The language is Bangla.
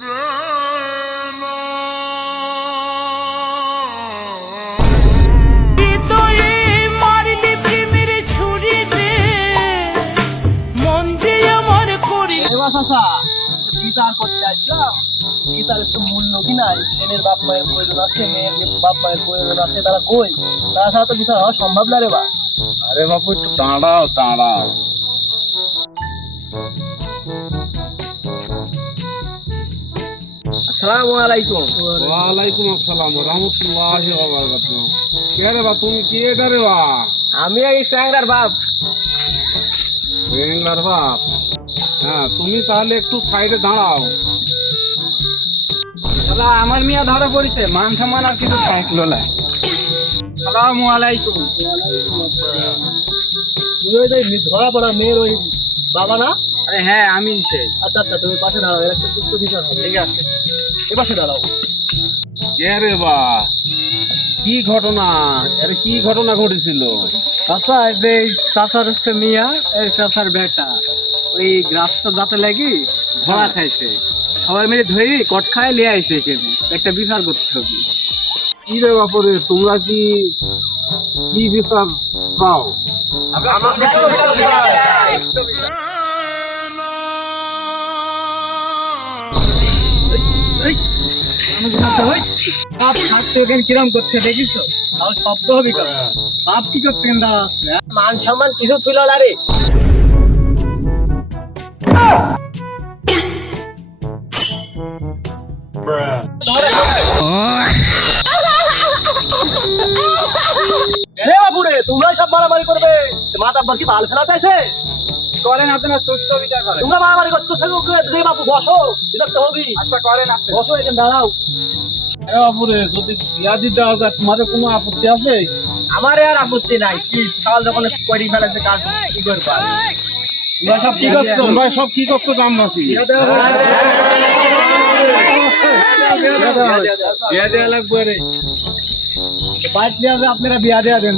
বিচার করতে আসলাম, বিচারের তো মূল্য কি নাই? ছেলের বাপ মায়ের প্রয়োজন আছে, মেয়ের বাপ মায়ের প্রয়োজন আছে, তারা কই? তাছাড়া তো বিচার হওয়া সম্ভব না রে বা। আরে বাপু একটু দাঁড়াও দাঁড়াও। আসসালামু আলাইকুম। ওয়ালাইকুম আসসালাম রহমতুল্লাহি ওয়া বারাকাতুহু। কে রে বা, তুমি কি এটা রে বা? আমি এই স্যাংরার বাপ। বেঙ্গার বাপ? হ্যাঁ, তুমি তাহলে একটু সাইডে দাঁড়াও। শালা আমার মিয়া ধরা পড়েছে, মান সম্মান আর কিছু থাকলো না। আসসালামু আলাইকুম। তুমি ওই যে ধরা পড়া মেয়ের ওই বাবা না? আরে হ্যাঁ, আমি সেই। আচ্ছা আচ্ছা, তুমি পাশে দাঁড়াও, এর একটা সুস্থ বিচার হবে। ঠিক আছে। এ পাশে দাঁড়াও। কে রে বা? কি ঘটনা? আরে কি ঘটনা ঘটেছিল? চাচা, এই চাচার হচ্ছে মিয়া, এই চাচার বেটা ওই রাস্তা যাতে লাগি ধরা খাইছে, সবাই মিলে ধরে কট খায় লিয়ে আইছে এখানে, একটা বিচার করতে হবে। কি রে বাপরে, তোমরা কি কি বিচার পাও? বাপ থাকতে ওখানে কিরম করছে দেখিছো? তাও শব্দ হবি কেন? বাপ কি করতে দাঁড়া আছে? মান সম্মান কিছু ছিল না রে। বাবুরে, তোমরা সব মারামারি করবে? মাথা কি বাল ফেলাতে আছে? করেন আপনারা সুস্থ বিচার করেন। তোমরা মারামারি করছো, বাবু বসো, বিচার তো হবি। আচ্ছা করেন আপনি। বসো, এখানে দাঁড়াও। আরে বাপরে, যদি বিয়া দিতে দেওয়া যায়, তোমাদের কোনো আপত্তি আছে? আমার আর আপত্তি নাই। কি ছাল যখন করি ফেলেছে কাজ কি করবা? তোমরা সব কি করছো? তোমরা সব কি করছো গ্রামবাসী? বিয়া দেওয়া লাগবে রে। বাইট নিয়ে আপনারা বিয়া দেওয়া দেন।